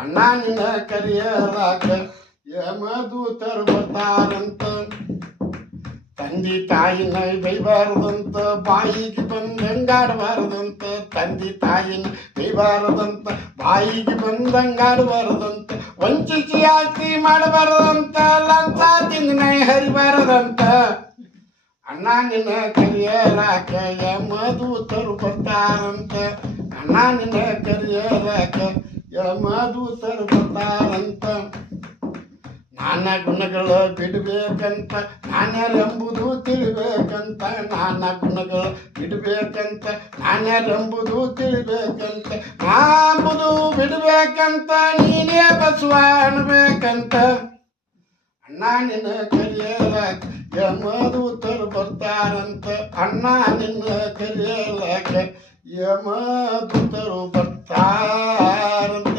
ಅಣ್ಣ ನಿನ್ನ ಕರೆಯಲಾಕ ಯಮದೂತರು ಬರ್ತಾರಂತ ತಂದೆ ತಾಯಿನ ಬೈಬಾರದಂತ ಬಾಯಿಗೆ ಬಂದಂಗಾಡಬಾರದಂತ ತಂದೆ ತಾಯಿನ ಬೈಬಾರದಂತ ಬಾಯಿಗೆ ಬಂದಂಗಾಡಬಾರದಂತ ವಂಚಿಸಿ ಆಸ್ತಿ ಮಾಡಬಾರದಂತ ಲಂಚ ತಿಂದ ಹರಿಬಾರದಂತ ಅಣ್ಣ ನಿನ್ನ ಕರೆಯಲಾಕ ಯಮದೂತರು ಬರ್ತಾರಂತ ಅಣ್ಣ ನಿನ್ನ ಕರೆಯಲಾಕ ಯಮದೂತರು ಬರ್ತಾರಂತ ನಾನಾ ಗುಣಗಳು ಬಿಡಬೇಕಂತ ನಾನ್ಯಾರೆಂಬುದು ತಿಳಿಬೇಕಂತ ನಾನಾ ಗುಣಗಳು ಬಿಡಬೇಕಂತ ನಾನ್ಯಾರೆಂಬುದು ತಿಳಿಬೇಕಂತ ನಾಂಬುದು ಬಿಡಬೇಕಂತ ನೀನೇ ಬಸವ ಅನ್ಬೇಕಂತ ಅಣ್ಣ ನಿನ್ನ ಕರೆಯಲಾಕ ಯಮದೂತರು ಬರ್ತಾರಂತ ಅಣ್ಣ ನಿನ್ನ ಕರೆಯಲಾಕ ಯಮದೂತರು ಬರ್ತಾರಂತ